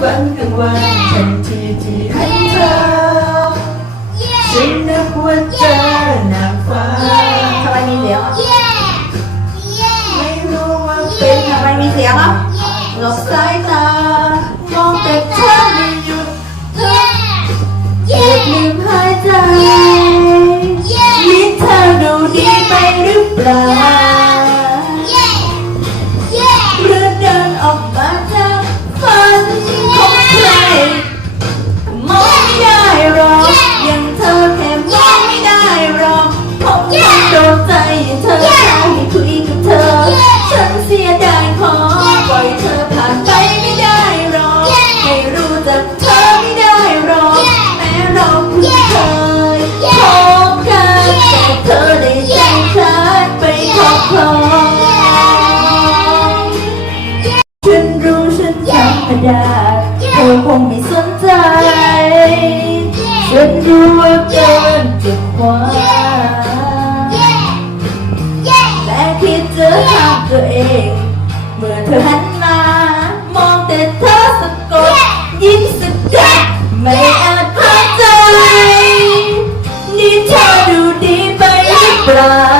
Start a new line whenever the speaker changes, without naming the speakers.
ฝันกลางวันทันทีที่เห็นเธอฉันนึกว่าเจอนางฟ้า
ทำไมมีเสียงอะ
ไม่รู้ว่าเป็
เป็นนทำไมมีเสียงอะ
หลบสายตามองแต่เธอไม่หยุดเก็บลืมหายใจยิ้มเธอดูดีไปหรือเปล่า ได้เธอคงไม่สนใจฉันรู้ว่าเกินจะคว้าแต่คิดจะทำตัวเอง เมื่อเธอหันมามองแต่เธอสะกดยิ้มสะกัดไม่อาจเข้าใจนี่เธอดูดีไปหรือเปล่า